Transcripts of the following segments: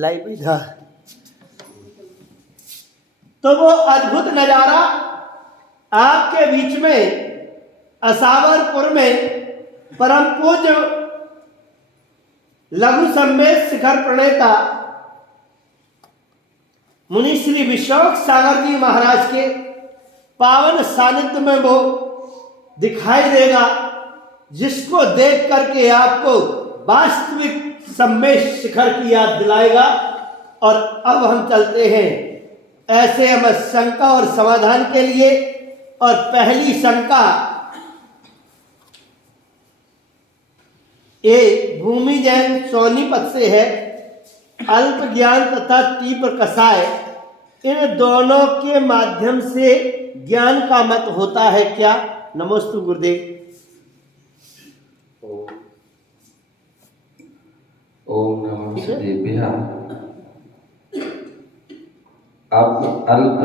लाई विधा। तो वो अद्भुत नजारा आपके बीच में असावरपुर में परम पूज्य लघु सम्मेद शिखर प्रणेता मुनि श्री विश्वक सागर जी महाराज के पावन सानिध्य में वो दिखाई देगा, जिसको देख करके आपको वास्तविक सम्मेद शिखर की याद दिलाएगा। और अब हम चलते हैं ऐसे हम शंका और समाधान के लिए। और पहली शंका, ये भूमि जैन सोनीपत से है। अल्प ज्ञान तथा तीव्र कसाय, इन दोनों के माध्यम से ज्ञान का मत होता है क्या? नमोस्तु गुरुदेव। ओम नमः शिवाय। अब अल्प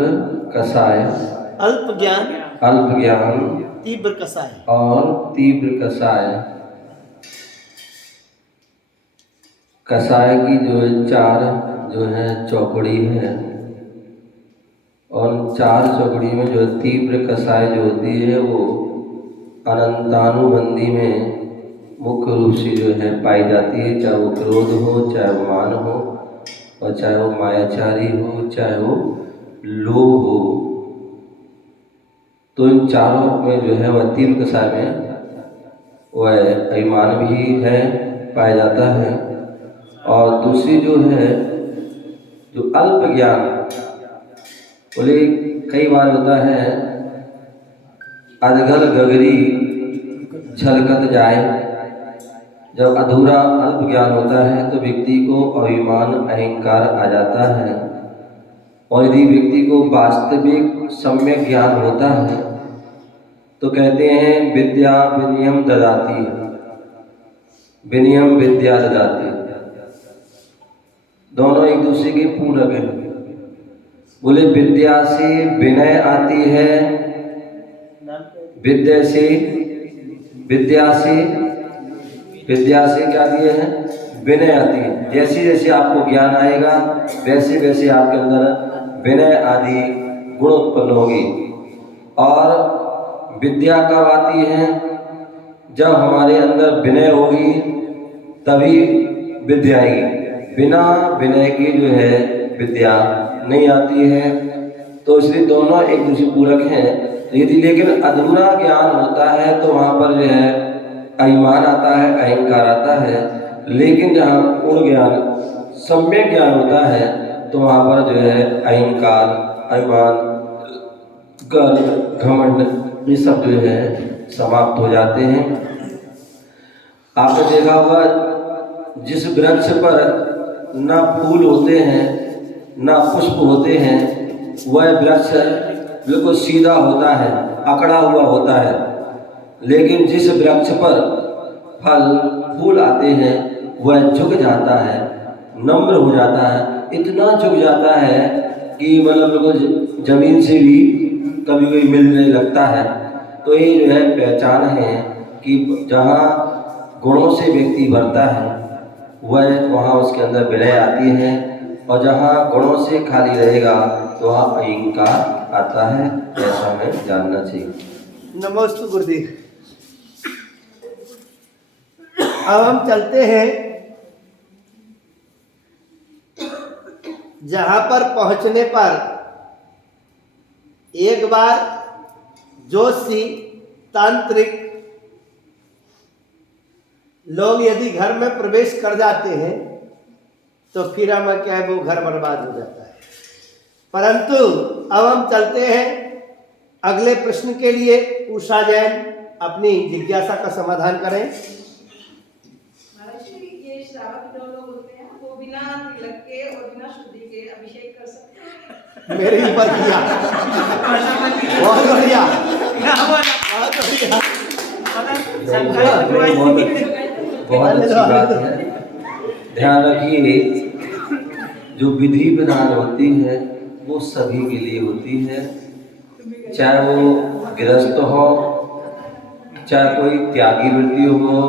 कसाय, अल्प ज्ञान, तीव्र कसाय और तीव्र कसाय। कसाय की जो है चार जो है चौकड़ी है, और चार चौकड़ी में जो तीव्र कसाय जो होती है वो अनंतानुबंधी में मुख्य रूप से जो है पाई जाती है। चाहे वो क्रोध हो, चाहे वो मान हो, और चाहे वो मायाचारी हो, चाहे वो लोभ हो। तो इन चारों में जो है वह तीव्र कसाय में वह अभिमान भी है, पाया जाता है। और दूसरी जो है जो अल्प ज्ञान, बोले कई बार होता है अधगल गगरी छलकत जाए। जब अधूरा अल्प ज्ञान होता है तो व्यक्ति को अभिमान अहंकार आ जाता है। और यदि व्यक्ति को वास्तविक सम्यक ज्ञान होता है तो कहते हैं विद्या विनियम ददाती, विनियम विद्या ददाती, दोनों एक दूसरे के पूरक हैं। बोले विद्या से विनय आती है, विद्या से क्या आती है? विनय आती है। जैसे जैसे आपको ज्ञान आएगा वैसे वैसे आपके अंदर विनय आदि गुण उत्पन्न होगी। और विद्या कब आती है? जब हमारे अंदर विनय होगी तभी विद्या आएगी। बिना विनय के जो है विद्या नहीं आती है। तो इसलिए दोनों एक दूसरे पूरक हैं। यदि लेकिन अधूरा ज्ञान होता है तो वहाँ पर जो है अभिमान आता है, अहंकार आता है। लेकिन जहाँ पूर्ण ज्ञान, सम्यक ज्ञान होता है तो वहाँ पर जो है अहंकार, अभिमान, गर्व, घमंड ये सब जो है समाप्त हो जाते हैं। आपने देखा होगा जिस वृक्ष पर न फूल होते हैं न पुष्प होते हैं, वह वृक्ष बिल्कुल सीधा होता है, अकड़ा हुआ होता है। लेकिन जिस वृक्ष पर फल फूल आते हैं वह झुक जाता है, नम्र हो जाता है। इतना झुक जाता है कि मतलब बिल्कुल जमीन से भी कभी कभी मिलने लगता है। तो ये जो है पहचान है कि जहाँ गुणों से व्यक्ति भरता है वह वहाँ उसके अंदर विनय आती है, और जहाँ गुणों से खाली रहेगा तो वहाँ अहंकार आता है। ऐसा हमें जानना चाहिए। नमोस्तु गुरुदेव। अब हम चलते हैं जहां पर पहुंचने पर एक बार जोशी तांत्रिक लोग यदि घर में प्रवेश कर जाते हैं तो फिर हमें क्या है, वो घर बर्बाद हो जाता है। परंतु अब हम चलते हैं अगले प्रश्न के लिए। उषा जैन अपनी जिज्ञासा का समाधान करें। ये श्रावक लोग होते हैं वो बिना तिलक के और बिना शुद्धि के अभिषेक कर सकते हैं? मेरे ऊपर किया, बहुत बढ़िया, बहुत बढ़िया, बहुत अच्छी बात है। ध्यान रखिए जो विधि विधान होती है वो सभी के लिए होती है, चाहे वो गृहस्थ हो, चाहे कोई त्यागी वृत्ति हो,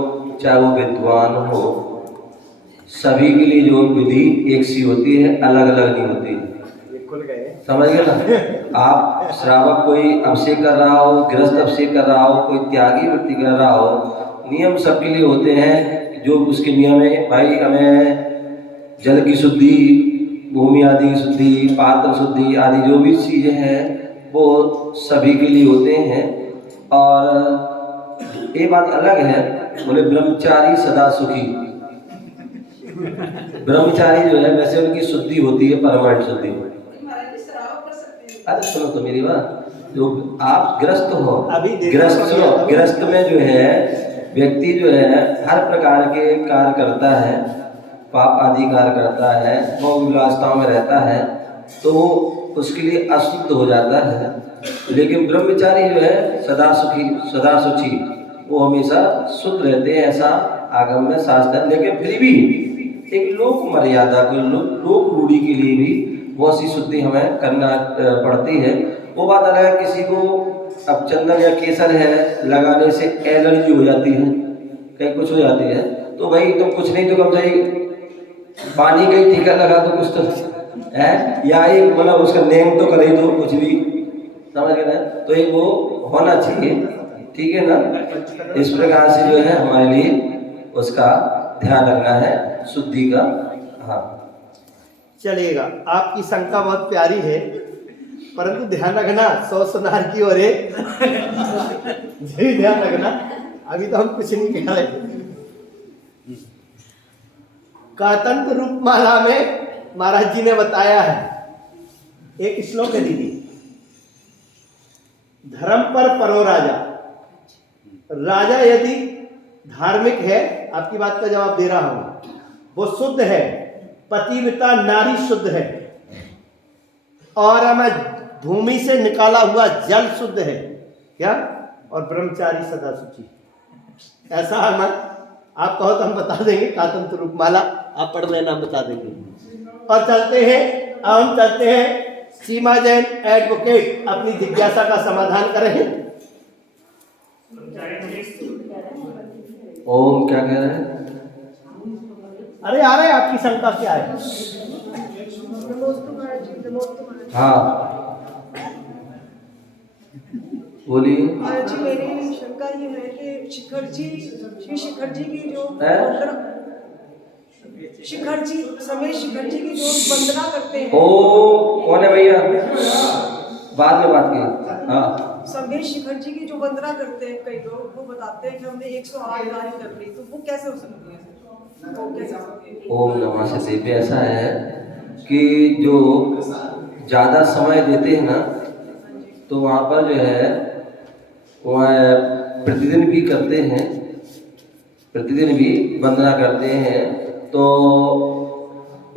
चाहे वो विद्वान हो। सभी के लिए जो विधि एक सी होती है, अलग अलग नहीं होती है। खुल गए। समझ गए ना? आप श्रावक कोई अभिषेक कर रहा हो, गृहस्थ अभिषेक कर रहा हो, कोई त्यागी वृत्ति कर रहा हो, नियम सबके लिए होते हैं। जो उसके नियम है, भाई हमें जल की शुद्धि, भूमि आदि की शुद्धि, पात्र शुद्धि आदि जो भी चीज़ें हैं वो सभी के लिए होते हैं। और ये बात अलग है, बोले ब्रह्मचारी सदा सुखी। ब्रह्मचारी जो है वैसे उनकी शुद्धि होती है, परमानेंट शुद्धि। महाराज जी श्राव कर सकते हैं। अरे सुनो तो मेरी बात, जो आप गृहस्थ हो, अभी गृहस्थ सुनो, गृहस्थ में जो है व्यक्ति जो है हर प्रकार के कार्य करता है, पाप आदि कार्य करता है, भोग विलासताओं में रहता है, तो उसके लिए अशुद्ध हो जाता है। लेकिन ब्रह्मचारी जो है सदा सुखी सदा शुचि, वो हमेशा शुद्ध रहते हैं, ऐसा आगम में शास्त्र है। लेकिन फिर भी एक लोक मर्यादा के लोक रूढ़ी के लिए भी बहुत सी शुद्धि हमें करना पड़ती है। वो बात अलग है, किसी को अब चंदन या केसर है लगाने से एलर्जी हो जाती है, कहीं कुछ हो जाती है, तो भाई तुम कुछ नहीं तो कम से पानी का ही टीका लगा दो कुछ तो है, या एक मतलब उसका नेम तो कर ही दो कुछ भी। समझ गए ना? तो एक वो होना चाहिए, ठीक है ना? इस प्रकार से जो है हमारे लिए उसका ध्यान रखना है, शुद्धि का। हाँ चलेगा। आपकी शंका बहुत प्यारी है, परंतु ध्यान रखना 100 सुनार की ओर है। ध्यान रखना, अभी तो हम कुछ नहीं कह रहे। कातंत्र रूपमाला में महाराज जी ने बताया है, एक श्लोक है दीदी, धर्म पर परो राजा। राजा यदि धार्मिक है, आपकी बात का जवाब दे रहा हूं, वो शुद्ध है, पतिव्रता नारी शुद्ध है, और हमें भूमि से निकाला हुआ जल शुद्ध है क्या, और ब्रह्मचारी सदा शुचि। ऐसा हमें आप कहो तो हम बता देंगे, कातंत्र रूपमाला आप पढ़ लेना, बता देंगे। और चलते हैं, अब हम चलते हैं सीमा जैन एडवोकेट अपनी जिज्ञासा का समाधान करें। ओम क्या कह रहे हैं? अरे आ रहे, आपकी शंका क्या है? हाँ बोलिए। महाराज जी, मेरी शंका ये है कि शिखर जी, श्री शिखर जी की जो शिखर जी, समय शिखर जी की जो वंदना करते हैं। ओ कौन है भैया? बाद में बात की। हाँ, समय शिखर जी की जो वंदना करते हैं कई लोग, वो बताते हैं कि हमने 108 गाड़ी कर ली, तो वो कैसे हो सकती है? वो कैसे हो सकती है? ओम नमः शिवाय। ऐसा है कि जो ज़्यादा समय देते हैं ना, तो वहाँ पर जो है वह प्रतिदिन भी करते हैं, प्रतिदिन भी वंदना करते हैं। तो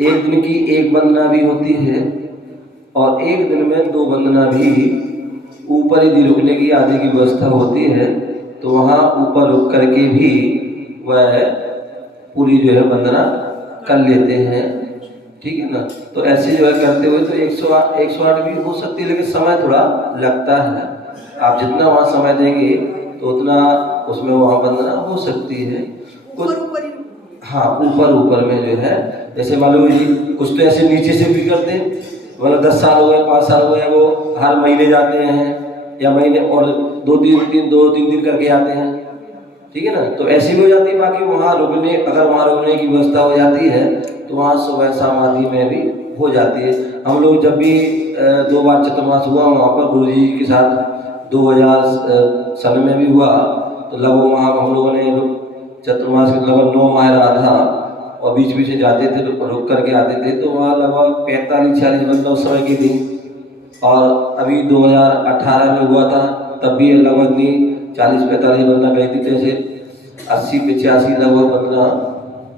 एक दिन की एक वंदना भी होती है, और एक दिन में 2 वंदना भी। ऊपर यदि रुकने की आदि की व्यवस्था होती है तो वहाँ ऊपर रुक करके भी वह पूरी जो है वंदना कर लेते हैं, ठीक है ना? तो ऐसे जो है करते हुए तो 108 भी हो सकती है, लेकिन समय थोड़ा लगता है। आप जितना वहाँ समय देंगे तो उतना उसमें वहाँ वंदना हो सकती है। कुछ हाँ ऊपर में जो है, जैसे मालूम जी कुछ तो ऐसे नीचे से भी करते हैं, मतलब 10 साल हो गए, 5 साल हो गए, वो हर महीने जाते हैं, या महीने और 2-3 दिन करके आते हैं, ठीक है ना? तो ऐसी भी हो जाती है। बाकी वहाँ रुकने, अगर वहाँ रुकने की व्यवस्था हो जाती है तो वहाँ सुबह शाम आदि में भी हो जाती है। हम लोग जब भी 2 बार चतुर्मास हुआ वहाँ पर गुरु जी के साथ 2000 सन में भी हुआ, तो लगभग वहाँ हम लोगों ने चतुर्मास में लगभग 9 माह रहा था, और बीच बीच में जाते थे, रुक करके आते थे, तो वहाँ लगभग 45-46 बंदा उस समय की थी। और अभी 2018 में हुआ था, तब भी लगभग नहीं 40-45 बंदा गई थी, जैसे 80-85 लगभग बंदा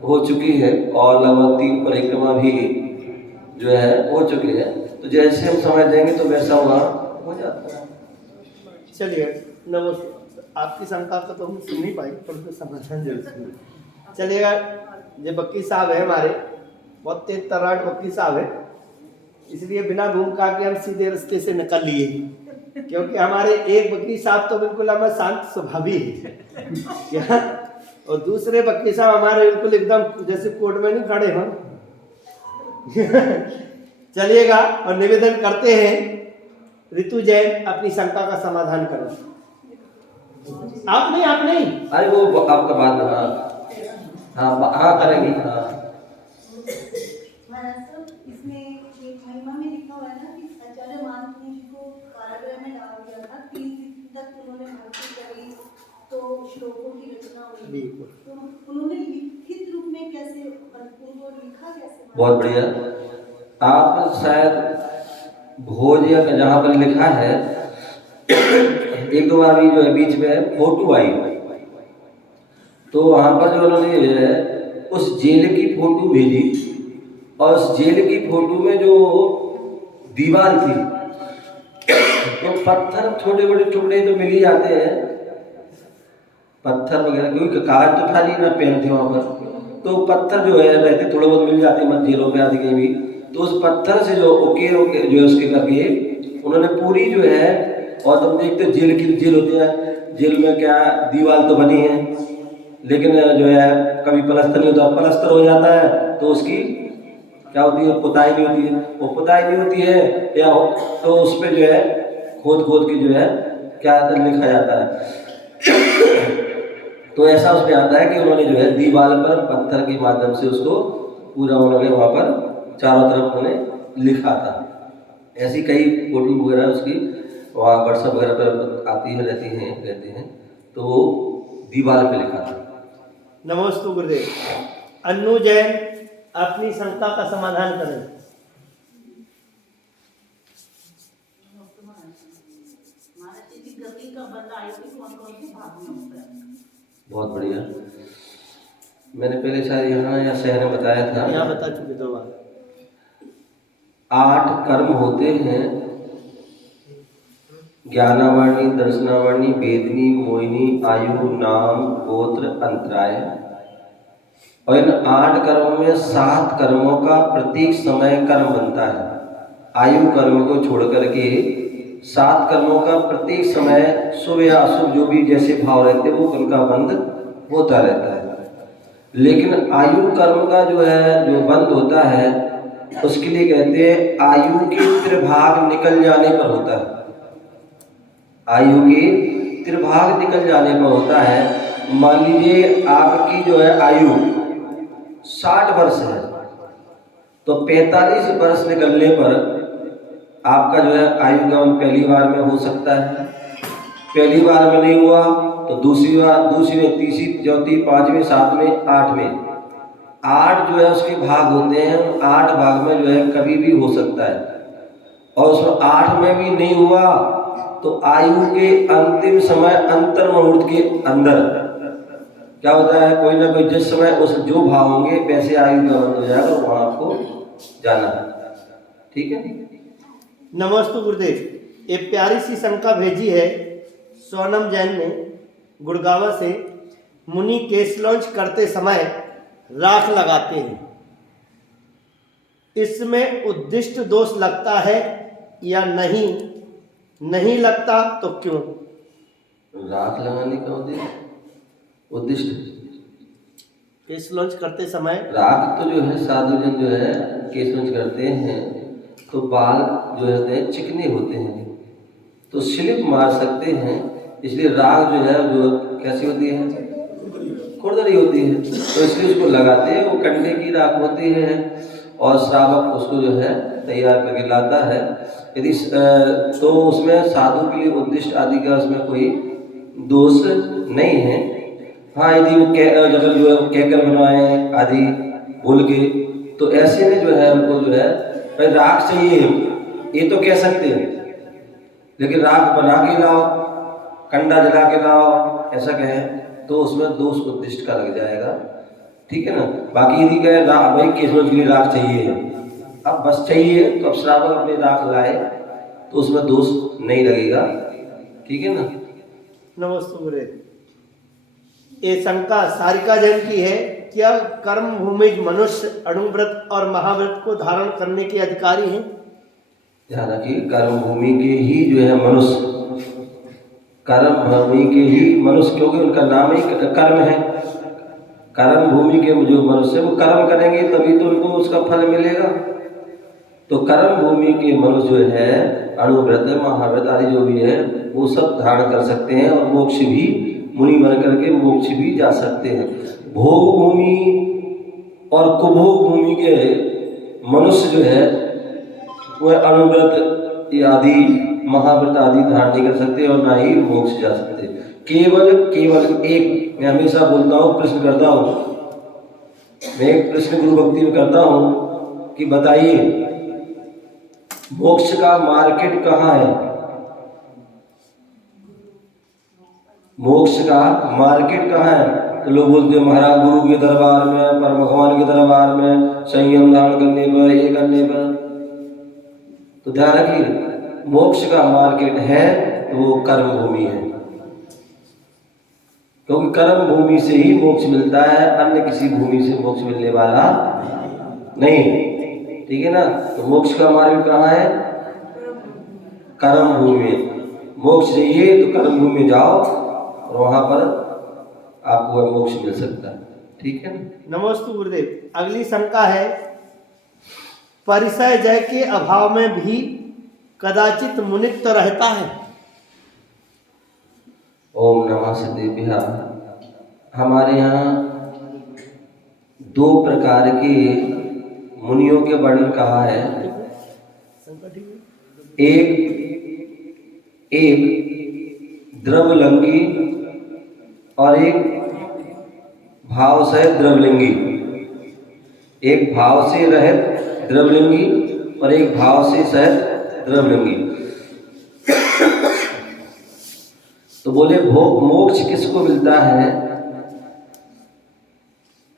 हो चुकी है, और लगभग 3 परिक्रमा भी जो है हो चुकी है। तो जैसे हम समय देंगे तो वैसा वहाँ हो जाता है। चलिए, नमस्कार। आपकी शंका को तो हम सुन नहीं पाए, परंतु समाधान जरूर सुनिए। चलिएगा, ये वकील साहब है हमारे, बहुत तेज तर्राट वकील साहब है, इसलिए बिना भूमिका के हम सीधे रास्ते से निकल लिए, क्योंकि हमारे एक वकील साहब तो बिल्कुल हमें शांत स्वभावी है। क्या और दूसरे वकील साहब हमारे बिल्कुल एकदम जैसे कोर्ट में नहीं खड़े हम। चलिएगा और निवेदन करते हैं ऋतु जैन अपनी शंका का समाधान करो। आप नहीं अरे वो आपका बात हाँ करेंगे हाँ। महाराज साहब, इसमें एक महिमा में लिखा हुआ है ना कि आचार्य महात्मा जी को कारागृह में डाल दिया था, 3 दिन तक उन्होंने भक्ति करी तो श्लोकों की रचना हुई। बिल्कुल। तो उन्होंने लिखित रूप में कैसे उनको लिखा कैसे? बहुत बढ़िया। आप शायद भोज या जहाँ पर लिखा है एक दो बार भी जो है बीच में फोटो आई, तो वहाँ पर जो उन्होंने उस जेल की फोटो भेजी और उस जेल की फोटो में जो दीवार थी तो पत्थर छोटे बड़े टुकड़े तो मिल ही जाते हैं, पत्थर वगैरह, क्योंकि कागज तो था नहीं ना पेन थे वहाँ पर, तो पत्थर जो है रहते थोड़े बहुत मिल जाते हैं जेलों में आदि कहीं भी। तो उस पत्थर से जो ओके जो है उसके करके उन्होंने पूरी जो है, और तुम देखते हो जेल होते हैं, जेल में क्या दीवार तो बनी है लेकिन जो है कभी प्लास्टर नहीं होता, प्लास्टर हो जाता है तो उसकी क्या होती है, पुताई नहीं होती है। वो पुताई नहीं होती है या तो उस पर जो है खोद के जो है क्या लिखा जाता है। तो ऐसा उसमें आता है कि उन्होंने जो है दीवार पर पत्थर के माध्यम से उसको पूरा उन्होंने वहाँ पर चारों तरफ उन्होंने लिखा था। ऐसी कई फोटो वगैरह उसकी वहाँ व्हाट्सएप वगैरह पर आती है रहते हैं, तो वो दीवार पे लिखा था। नमस्ते गुरुदेव। अन्नू जैन अपनी शंका का समाधान करें। बहुत बढ़िया। मैंने पहले शायद यहाँ या शहर में बताया था, यहाँ बता चुके 2 बार। 8 कर्म होते हैं, ज्ञानावाणी, दर्शनावाणी, वेदनी, मोहिनी, आयु, नाम, गोत्र, अंतराय। और इन 8 कर्मों में 7 कर्मों का प्रत्येक समय कर्म बनता है। आयु कर्म को छोड़ करके 7 कर्मों का प्रत्येक समय शुभ या अशुभ जो भी जैसे भाव रहते हैं वो उनका बंध होता रहता है। लेकिन आयु कर्म का जो है जो बंद होता है उसके लिए कहते हैं आयु के त्रिभाग निकल जाने पर होता है। आयु के त्रिभाग निकल जाने पर होता है। मान लीजिए आपकी जो है आयु 60 वर्ष है तो 45 वर्ष निकलने पर आपका जो है आयु गमन पहली बार में हो सकता है, पहली बार में नहीं हुआ तो दूसरी बार, दूसरी में, तीसरी, चौथी, 5वीं, 7वीं, 8वीं। 8 जो है उसके भाग होते हैं, 8 भाग में जो है कभी भी हो सकता है। और उसमें 8 में भी नहीं हुआ तो आयु के अंतिम समय अंतर मुहूर्त के अंदर क्या होता है, कोई ना कोई जिस समय उस जो भाव होंगे वैसे आयु का बंद हो जाएगा, वहां आपको जाना है। ठीक है। नमस्ते गुरुदेव। एक प्यारी सी शंका भेजी है सोनम जैन ने गुड़गांव से। मुनि केस लॉन्च करते समय राख लगाते हैं, इसमें उद्दिष्ट दोष लगता है या नहीं लगता तो क्यों? राख लगाने का उद्दिष्ट केस लॉन्च करते समय राख तो जो है साधु जन जो है केस लॉन्च करते हैं तो बाल जो है चिकने होते हैं तो स्लिप मार सकते हैं, इसलिए राख जो है जो कैसी होती है, खुरदरी होती है, तो इसलिए उसको लगाते हैं। वो कंडे की राख होती है और श्रावक उसको जो है तैयार करके लाता है। यदि तो उसमें साधु के लिए उद्दिष्ट आदि का उसमें कोई दोष नहीं है। हाँ, यदि वो जब जो है कहकर बनवाए आदि बोल के, तो ऐसे में जो है हमको जो है भाई राख चाहिए ये तो कह सकते हैं, लेकिन राख बना के लाओ, कंडा जला के लाओ, ऐसा कहें तो उसमें दोष उद्दिष्ट का लग जाएगा। ठीक है ना। बाकी यदि कहे भाई केसरों के लिए राख चाहिए, अब बस चाहिए तो अब श्रावक अपनी राख लाए तो उसमें दोष नहीं लगेगा। ठीक है ना। नमस्ते गुरुदेव। ये शंका सारिका जैन की है, क्या कर्म भूमि मनुष्य अणुव्रत और महाव्रत को धारण करने के अधिकारी हैं? ध्यान रखिए, कर्म भूमि के ही जो है मनुष्य, कर्म भूमि के ही मनुष्य, क्योंकि उनका नाम ही कर्म है, कर्म भूमि के जो मनुष्य वो कर्म करेंगे तभी तो उनको उसका फल मिलेगा। तो कर्म भूमि के मनुष्य जो है अणुव्रत महाव्रत आदि जो भी है वो सब धारण कर सकते हैं और मोक्ष भी मुनि बन करके मोक्ष भी जा सकते हैं। भोग भूमि और कुभोग भूमि के मनुष्य जो है वह अणुव्रत आदि महाव्रत आदि धारण नहीं कर सकते और ना ही मोक्ष जा सकते। केवल एक, मैं हमेशा बोलता हूँ, प्रश्न करता हूँ, मैं एक प्रश्न गुरु भक्ति में करता हूँ कि बताइए मोक्ष का मार्केट कहाँ है? मोक्ष का मार्केट कहाँ है? तो लोग बोलते हैं महाराज गुरु के दरबार में, पर भगवान के दरबार में, संयम धारण करने पर, ये करने पर। तो ध्यान रखिए मोक्ष का मार्केट है तो वो कर्म भूमि है, क्योंकि कर्म भूमि से ही मोक्ष मिलता है, अन्य किसी भूमि से मोक्ष मिलने वाला नहीं। ठीक है ना? तो मोक्ष का मार्ग कहाँ है? कर्म भूमि में। मोक्ष चाहिए तो कर्म भूमि में जाओ और वहां पर आपको मोक्ष मिल सकता है। ठीक है ना? नमोस्तु गुरुदेव। अगली शंका है, परिसय जय के अभाव में भी कदाचित मुनित्व रहता है। ओम नमः सिद्धेभ्यः। हमारे यहाँ 2 प्रकार के मुनियों के वर्णन कहा है। एक द्रवलिंगी और एक भाव सहित द्रवलिंगी। एक भाव से रहित द्रवलिंगी और एक भाव से सहित द्रवलिंगी। तो बोले मोक्ष किसको मिलता है?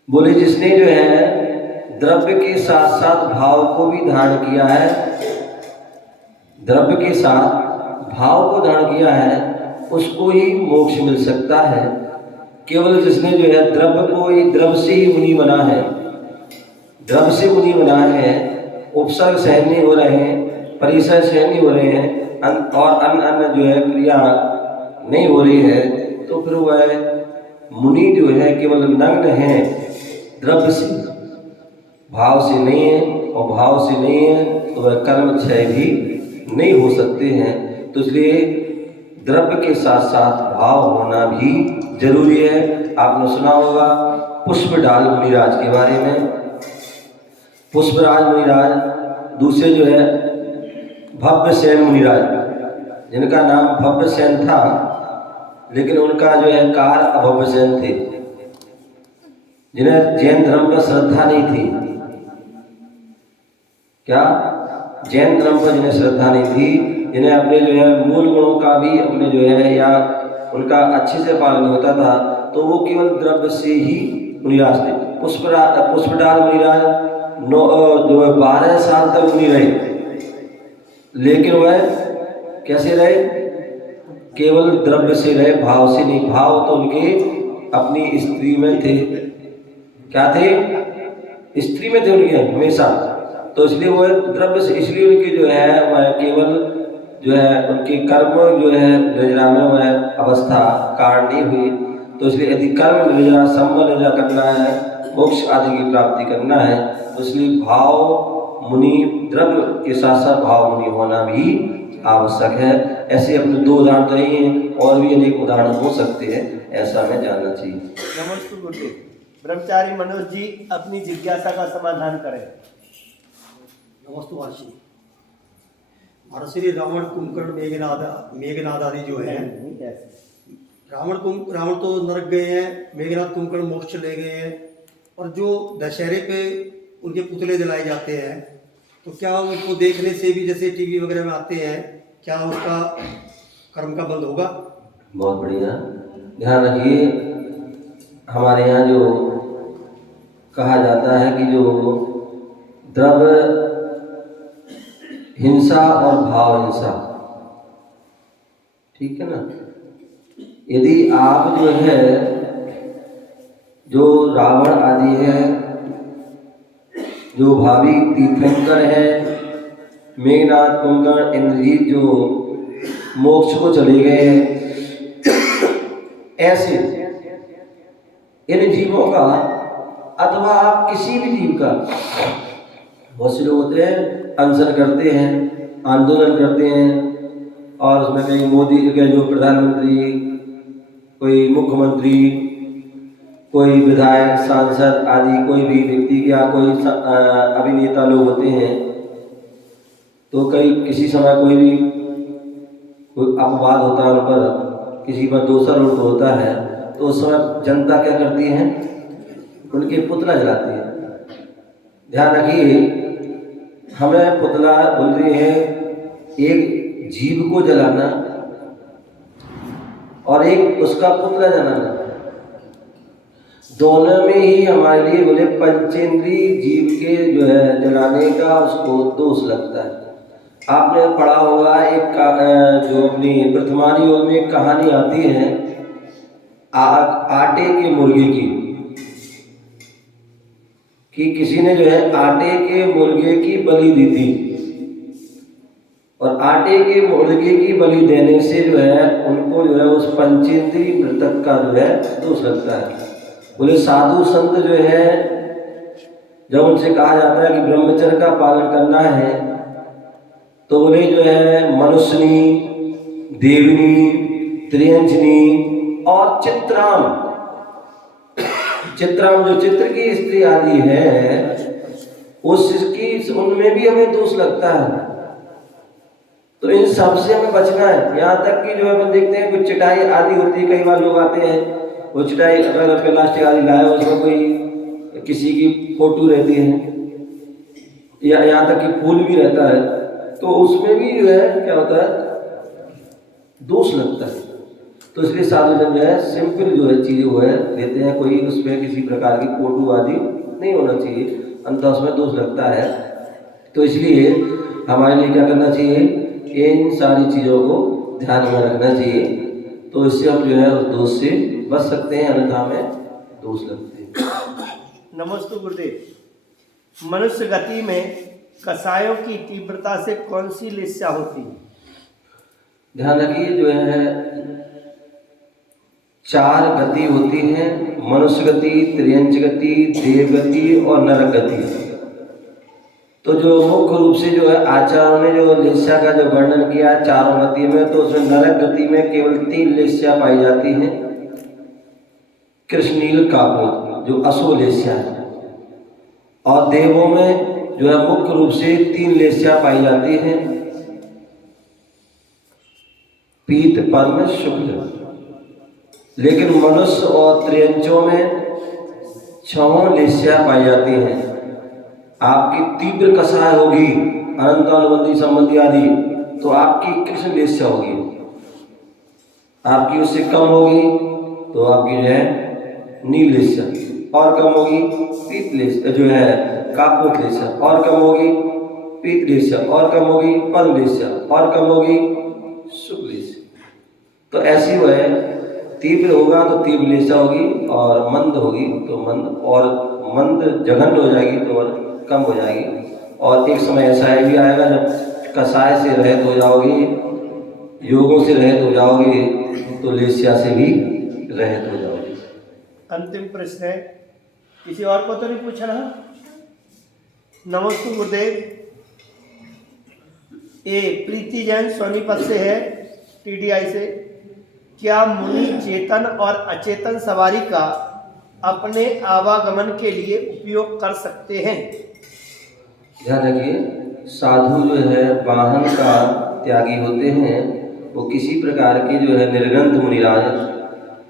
बोले जिसने जो है द्रव्य के साथ साथ भाव को भी धारण किया है, द्रव्य के साथ भाव को धारण किया है, उसको ही मोक्ष मिल सकता है। केवल जिसने जो है द्रव्य को ही द्रव्य से ही मुनि बना है, द्रव्य से मुनि बना है, उपसर्ग सहन नहीं हो रहे हैं, परिसर सहन नहीं हो रहे हैं और अन्य जो है क्रिया नहीं हो रही है, तो फिर वह मुनि जो है केवल नग्न है, द्रव्य से, भाव से नहीं है। और भाव से नहीं है तो वह कर्म क्षय भी नहीं हो सकते हैं। तो इसलिए द्रव्य के साथ साथ भाव होना भी जरूरी है। आपने सुना होगा पुष्पडाल मुनिराज के बारे में। पुष्पराज मुनिराज, दूसरे जो है भव्यसेन मुनिराज, जिनका नाम भव्यसेन था लेकिन उनका जो है कार अभव्यसेन थे, जिन्हें जैन धर्म पर श्रद्धा नहीं थी। क्या? जैन धर्म पर जिन्हें श्रद्धा नहीं थी, जिन्हें अपने जो है मूल गुणों का भी अपने जो है या उनका अच्छे से पालन होता था, तो वो केवल द्रव्य से ही मुनिराज थे। पुष्पडाल मुनिराज जो है 12 साल तक मुनि रहे, लेकिन वह कैसे रहे? केवल द्रव्य से रहे, भाव से नहीं। भाव तो उनके अपनी स्त्री में थे। क्या थे? स्त्री में थे उनके हमेशा। तो इसलिए वो द्रव्य से, इसलिए उनके जो है वह केवल जो है उनके कर्म जो है निर्जरा में वह अवस्था कारण नहीं हुई। तो इसलिए यदि कर्म निर्जरा संबंध निर्जरा करना है, मोक्ष आदि की प्राप्ति करना है, तो इसलिए भाव मुनि, द्रव्य के साथ साथ भाव मुनि होना भी आवश्यक है। ऐसे अपने 2 उदाहरण तो नहीं है, और भी अनेक उदाहरण हो सकते हैं, ऐसा हमें जानना चाहिए। नमस्ते गुरुदेव। ब्रह्मचारी मनोज जी अपनी जिज्ञासा का समाधान करें। नमस्ते महर्षि। महर्षि रावण, कुंभकर्ण, मेघनाद आदि जो है, रावण तो नरक गए हैं, मेघनाद कुंभकर्ण मोक्ष चले गए हैं, और जो दशहरे पे उनके पुतले जलाए जाते हैं, तो क्या उनको देखने से भी, जैसे टीवी वगैरह में आते हैं, क्या उसका कर्म का बंध होगा? बहुत बढ़िया। ध्यान रखिए, हमारे यहाँ जो कहा जाता है कि जो द्रव्य हिंसा और भाव हिंसा, ठीक है ना, यदि आप जो है जो रावण आदि है, जो भावी तीर्थंकर है, मेघनाद, कुंभकर्ण, इंद्रजीत जो मोक्ष को चले गए हैं, ऐसे इन जीवों का अथवा आप किसी भी जीव का, बहुत से लोग होते हैं अनशन करते हैं, आंदोलन करते हैं, और उसमें कहीं मोदी के जो प्रधानमंत्री, कोई मुख्यमंत्री, कोई विधायक, सांसद आदि कोई भी व्यक्ति या कोई अभिनेता लोग होते हैं, तो कई किसी समय कोई अपवाद होता है उन पर, किसी पर दोषारोप होता है, तो उस समय जनता क्या करती है, उनके पुतला जलाती है। ध्यान रखिए, हमें पुतला बोल रहे हैं एक जीव को जलाना और एक उसका पुतला जलाना, दोनों में ही हमारे लिए बोले पंचेंद्रीय जीव के जो है जलाने का उसको दोष लगता है। आपने पढ़ा होगा एक जो अपनी वर्तमान योग में एक कहानी आती है आटे के मुर्गे की, कि किसी ने जो है आटे के मुर्गे की बलि दी थी, और आटे के मुर्गे की बलि देने से जो है उनको जो है उस पंचेंद्रीय मृतक का जो है दोष लगता है। बोले साधु संत जो है जब उनसे कहा जाता है कि ब्रह्मचर्य का पालन करना है, तो बोले जो है मनुष्यनी, देवनी, त्रियंजनी और चित्राम जो चित्र की स्त्री आदि है, उसकी उनमें भी हमें दोष लगता है। तो इन सबसे हमें बचना है। यहाँ तक कि जो है हम देखते हैं कुछ चटाई आदि होती है, कई बार लोग आते हैं वो चटाई अगर प्लास्टिक आदि लाए उसमें कोई किसी की फोटो रहती है या यहाँ तक कि फूल भी रहता है, तो उसमें भी जो है क्या होता है, दोष लगता है। तो इसलिए साधु जन जो है सिंपल जो है चीज़ें वो है देते हैं, कोई उसमें किसी प्रकार की फोटो आदि नहीं होना चाहिए, अंततः उसमें दोष लगता है। तो इसलिए हमारे लिए क्या करना चाहिए, इन सारी चीज़ों को ध्यान में रखना चाहिए, तो इससे हम जो है उस दोष से बच सकते हैं, अन्यथा में दोष लगते हैं। नमस्ते गुरुदेव। मनुष्य गति में कसायों की तीव्रता से कौन सी लिस्या होती है? ध्यान रखिए, जो है 4 गति होती हैं, मनुष्य गति, त्रियंच गति, देव गति और नरक गति। तो जो मुख्य रूप से जो है आचार्यों ने जो लिस्या का जो वर्णन किया है 4 गति में, तो उसमें नरक गति में केवल 3 लिस्या पाई जाती हैं। कृष्णनील कापोत जो अशुभ लिस्या है, और देवों में जो है मुख्य रूप से 3 लिस्या पाई जाती हैं, पीत, पर्म, शुक्ल। लेकिन मनुष्य और त्रियंचों में 6 लिस्या पाई जाती हैं। आपकी तीव्र कसाय होगी अनंत अनुबंधी संबंधी आदि, तो आपकी कृष्ण लिस्या होगी, आपकी उससे कम होगी तो आपकी जो है नील लिस्या, और कम होगी पीत लिस्या जो है कापोत लिस्या, और कम होगी पीत लिस्या, और कम होगी पर्म लिस्या, और कम होगी शुक्ल लिस्या। तो ऐसी वो है, तीव्र होगा तो तीव्र लिस्या होगी, और मंद होगी तो मंद, और मंद जघन्य हो जाएगी तो और कम हो जाएगी। और एक समय ऐसा भी आएगा जब कसाय से रहित हो जाओगी, योगों से रहित हो जाओगी, तो लिस्या से भी रहित हो जाओगी। अंतिम प्रश्न है, किसी और को तो नहीं पूछा रहा? नमस्ते गुरुदेव। ये प्रीति जैन सोनीपत से है, TDI से। क्या मुनि चेतन और अचेतन सवारी का अपने आवागमन के लिए उपयोग कर सकते हैं? ध्यान रखिए, साधु जो है वाहन का त्यागी होते हैं, वो किसी प्रकार के जो है निर्गंध मुनिराज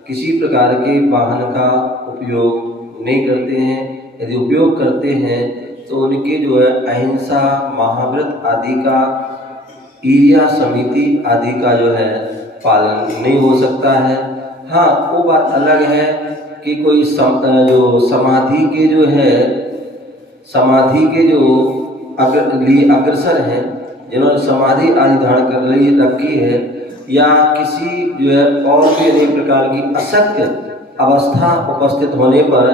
किसी प्रकार के वाहन का उपयोग नहीं करते हैं। यदि उपयोग करते हैं तो उनके जो है अहिंसा, महाव्रत आदि का, ईर्ष्या समिति आदि का जो है पालन नहीं हो सकता है। हाँ, वो बात अलग है कि कोई जो समाधि के जो अग्रसर हैं, जिन्होंने समाधि आदि धारण कर रखी है, या किसी जो है और भी अनेक प्रकार की अशक्य अवस्था उपस्थित होने पर,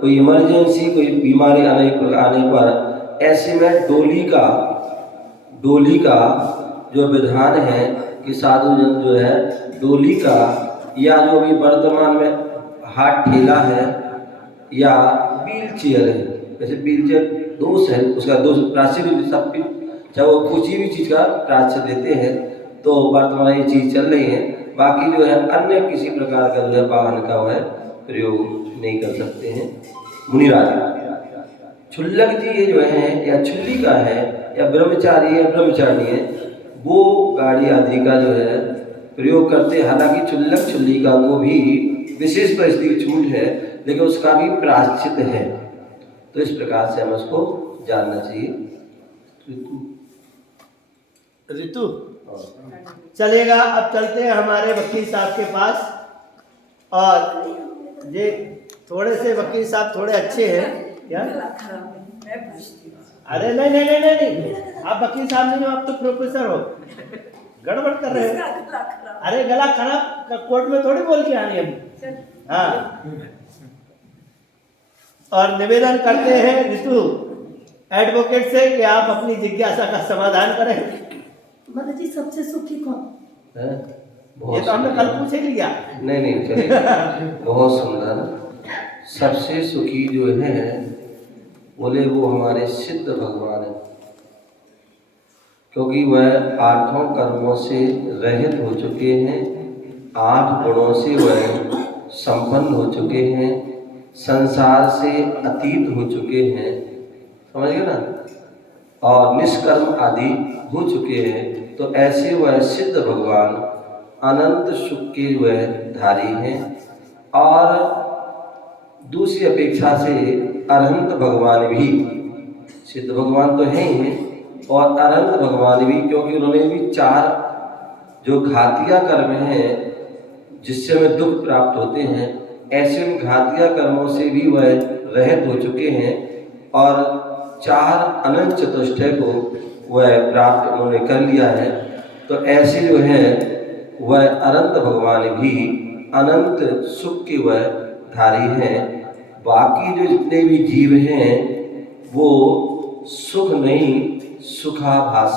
कोई इमरजेंसी, कोई बीमारी आने पर, ऐसे में डोली का जो विधान है कि साधुजन जो है डोली का, या जो भी वर्तमान में हाथ ठेला है या व्हील चेयर है। जैसे व्हील चेयर दोष है, उसका दोष प्राश्चित सब, चाहे वो कुछ भी चीज़ का प्राश्चित देते हैं। तो वर्तमान ये चीज़ चल रही है। बाकी जो है अन्य किसी प्रकार का जो है वाहन का वह प्रयोग नहीं कर सकते हैं मुनिराज। छुल्लक जी ये जो है या छुल्ली का है या ब्रह्मचारी या ब्रह्मचारिणी है, वो गाड़ी आदि का जो है प्रयोग करते हैं। हालांकि छुल्लक छुल्लिका को भी विशेष परिस्थिति छूट है, लेकिन उसका भी प्रायश्चित है। तो इस प्रकार से हमें उसको जानना चाहिए। ऋतु चलेगा। अब चलते हैं हमारे वकील साहब के पास। और ये थोड़े से वकील साहब थोड़े अच्छे हैं क्या? अरे नहीं नहीं नहीं नहीं नहीं, आप वकील साहब नहीं हो, आप तो प्रोफेसर हो, गड़बड़ कर रहे हो। अरे गला खराब कोर्ट में थोड़ी बोल के आए हम। हाँ, और निवेदन करते हैं ऋतु एडवोकेट से कि आप अपनी जिज्ञासा का समाधान करें। माता जी सबसे सुखी कौन? ये तो हमने कल पूछ ही लिया। नहीं चलिए, बहुत सुंदर। सबसे सुखी जो है बोले वो हमारे सिद्ध भगवान है, क्योंकि वह आठों कर्मों से रहित हो चुके हैं, 8 गुणों से वह संपन्न हो चुके हैं, संसार से अतीत हो चुके हैं, समझ गए ना, और निष्कर्म आदि हो चुके हैं। तो ऐसे वह सिद्ध भगवान अनंत सुख के वह धारी हैं। और दूसरी अपेक्षा से अनंत भगवान भी, सिद्ध भगवान तो हैं ही और अनंत भगवान भी, क्योंकि उन्होंने भी 4 जो घातिया कर्म हैं जिससे हमें दुख प्राप्त होते हैं, ऐसे उन घातिया कर्मों से भी वह रहित हो चुके हैं और 4 अनंत चतुष्टय को वह प्राप्त उन्होंने कर लिया है। तो ऐसे जो है वह अनंत भगवान भी अनंत सुख के वह धारी हैं। बाकी जो जितने भी जीव हैं वो सुख नहीं, सुखाभास,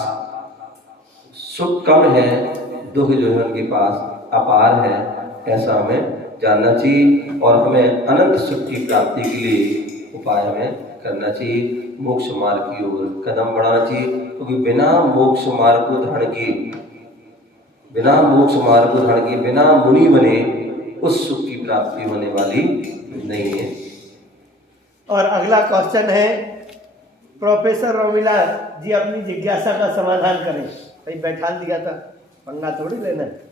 सुख कम है, दुख जो है उनके पास अपार है। ऐसा हमें जानना चाहिए और हमें अनंत सुख की प्राप्ति के लिए उपाय हमें करना चाहिए। मोक्ष मार्ग की ओर कदम बढ़ाना चाहिए, क्योंकि बिना मोक्ष मार्ग को धारण किए, बिना मोक्ष मार्ग को धारण किए, बिना मुनि बने उस सुख की प्राप्ति होने वाली नहीं है। और अगला क्वेश्चन है, प्रोफेसर रोमिला जी अपनी जिज्ञासा का समाधान करें। भाई बैठा दिया था, पंगा थोड़ी लेना है।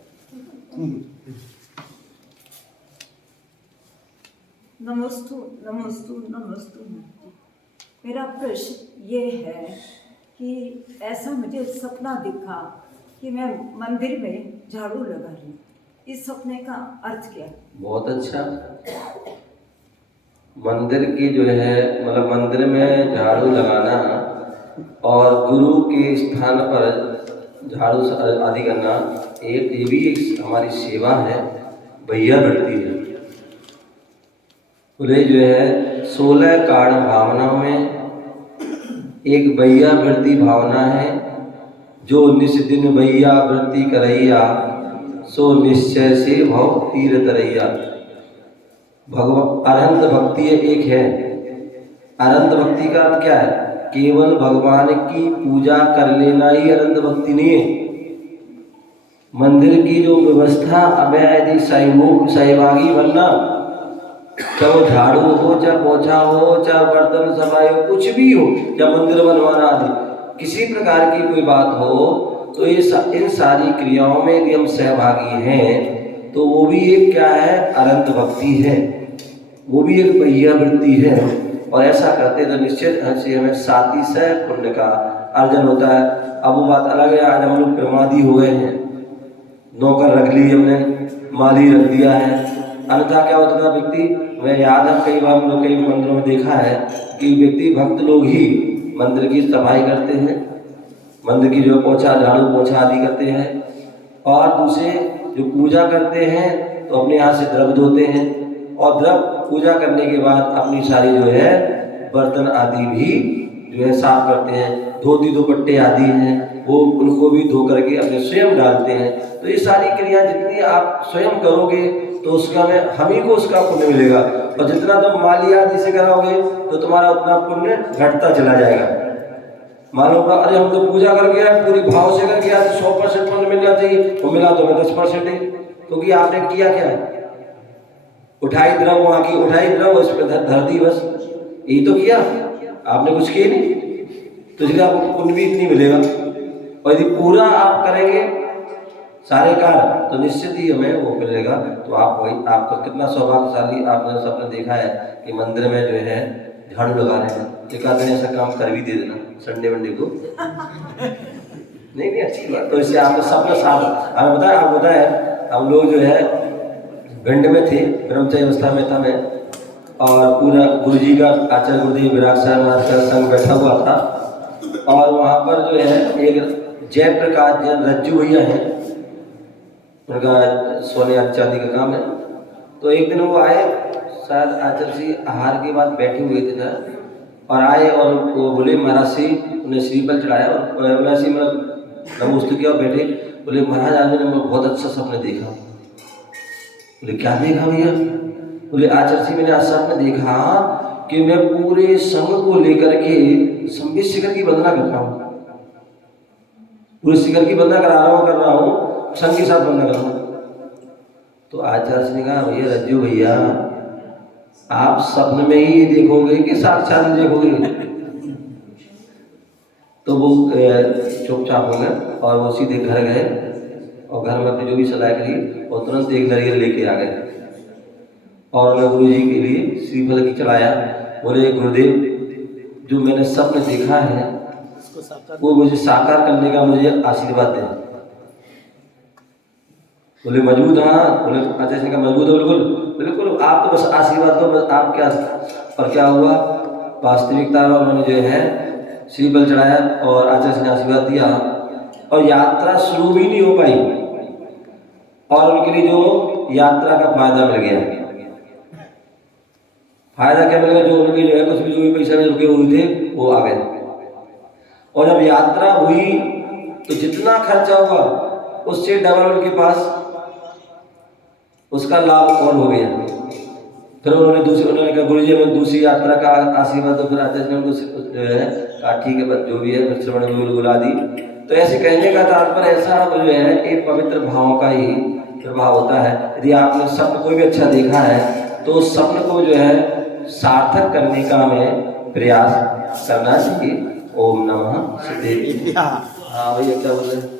नमस्तु नमस्तु नमस्तु। मेरा प्रश्न ये है कि ऐसा मुझे सपना दिखा कि मैं मंदिर में झाड़ू लगा रही हूँ, इस सपने का अर्थ क्या है? बहुत अच्छा। मंदिर की जो है मतलब मंदिर में झाड़ू लगाना और गुरु के स्थान पर झाड़ू आदि करना, ये भी एक हमारी सेवा है, भैया बढ़ती है। बोले जो है 16 कारण भावनाओं में एक भैया वृत्ति भावना है, जो निस्दिन भैया वृत्ति करैया, सो निश्चय से भव तीर तरैया। भगवान अरहंत भक्ति एक है। अरहंत भक्ति का अर्थ क्या है? केवल भगवान की पूजा कर लेना ही अरहंत भक्ति नहीं है। मंदिर की जो व्यवस्था अब यदि सहभागी बनना, चाहे वो झाड़ू हो, चाहे पोछा हो, चाहे बर्तन सफाई हो, कुछ भी हो, चाहे मंदिर बनवाना आदि, किसी प्रकार की कोई बात हो, तो ये इन सारी क्रियाओं में यदि हम सहभागी हैं तो वो भी एक क्या है? अनंत भक्ति है, वो भी एक भैया वृत्ति है। और ऐसा करते तो निश्चित से हमें 37 पुण्य का अर्जन होता है। अब वो बात अलग है, आज हम लोग प्रमादी हो गए हैं, नौकर रख ली हमने, माली रख दिया है। अन्यथा क्या होता था व्यक्ति, मैं याद है कई बार हम लोग कई मंदिरों में देखा है कि व्यक्ति भक्त लोग ही मंदिर की सफाई करते हैं, मंदिर की जो पोछा झाड़ू पोछा आदि करते हैं, और दूसरे जो पूजा करते हैं तो अपने हाथ से द्रव्य धोते हैं, और द्रव्य पूजा करने के बाद अपनी सारी जो है बर्तन आदि भी जो है साफ करते हैं। धोती दुपट्टे आदि हैं वो उनको भी धो करके अपने स्वयं डालते हैं। तो ये सारी क्रिया जितनी आप स्वयं करोगे तो उसका में हम ही को उसका पुण्य मिलेगा। और जितना तुम माली आदि से कराओगे तो तुम्हारा उतना पुण्य घटता चला जाएगा। मानो अरे हम तो पूजा करके आए, पूरी भाव से करके आए, 100% पुण्य मिलना चाहिए, वो मिला तो मैं 10% ही, क्योंकि आपने किया क्या है? उठाई द्रव, वहां की उठाई द्रव, उस पर धर दी, बस यही तो किया, आपने कुछ किया नहीं, तो इसलिए आपको पुण्य भी इतनी मिलेगा। और यदि पूरा आप करेंगे सारे कार्य तो निश्चित ही हमें वो मिलेगा। तो आप वही, आपका कितना सौभाग्यशाली, आपने सबने देखा है कि मंदिर में जो है झाड़ू लगा रहे हैं, एक आदमी ऐसा काम कर भी दे देना संडे वनडे को नहीं अच्छी बात। तो इससे आपने सबका साथ हमें बताया, आप बताए हम लोग जो है भिंड में थे, ब्रह्मचर्य अवस्था में था मैं, और पूरा गुरु जी का आचार्य गुरुदेव विराट साहब महाराज का संघ बैठा हुआ था, और वहाँ पर जो है एक जयप्रकाश जैन रज्जू भैया हैं, उनका सोने चांदी का काम है। तो एक दिन वो आए, शायद आचार्य जी आहार के बाद बैठे हुए थे ना, और आए और वो बोले महाराज जी, उन्हें श्रीफल चढ़ाया और वैसे मतलब नमस्ते किया और बैठे, बोले महाराज आज मैंने बहुत अच्छा सपना देखा। बोले क्या देखा भैया? बोले आचार्य जी मैंने आज सपना देखा कि मैं पूरे संघ को लेकर के संबित शिखर की वंदना कर रहा हूँ, पूरे शिखर की वंदना कर रहा हूँ, संघ के साथ वंदना कर रहा हूँ। तो आचार्य ने कहा भैया रज्जू भैया, आप सपने में ही ये देखोगे कि साक्षात देखोगे? तो वो चुपचाप हो गए और वो सीधे घर गए, और घर में अपनी जो भी सलाह करी और तुरंत एक नारियल लेके आ गए, और उन्होंने गुरु जी के लिए श्रीफल की चढ़ाया। बोले गुरुदेव, जो मैंने सपने देखा है वो मुझे साकार करने का मुझे आशीर्वाद दें। बोले मजबूत? हाँ। बोले आचार्य का मजबूत है? बिल्कुल बिल्कुल, आप तो बस आशीर्वाद दो, बस आप क्या। और क्या हुआ वास्तविकता में, उन्होंने जो है श्रीफल चढ़ाया और आचार्य ने आशीर्वाद दिया, और यात्रा शुरू भी नहीं हो पाई, और उनके लिए जो यात्रा का फायदा मिल गया। फायदा क्या मिल गया? जो उनके जो है कुछ भी जो भी पैसा में रुके हुए थे वो आ गए, और जब यात्रा हुई तो जितना खर्चा हुआ उससे डबल उनके पास उसका लाभ और हो गया। फिर उन्होंने कहा गुरु जी मैं दूसरी यात्रा का आशीर्वाद। तो फिर आचार्य ने उनको जो है कहा ठीक है जो भी है, श्रवण बुला दी। तो ऐसे कहने का तात्पर्य ऐसा जो है एक पवित्र भाव का ही प्रभाव होता है। यदि आपने स्वप्न कोई भी अच्छा देखा है तो उस स्वप्न को जो है सार्थक करने का हमें प्रयास करना चाहिए। ओम नमः सिद्धेश्वराय। हाँ भैया क्या बोल रहे हैं?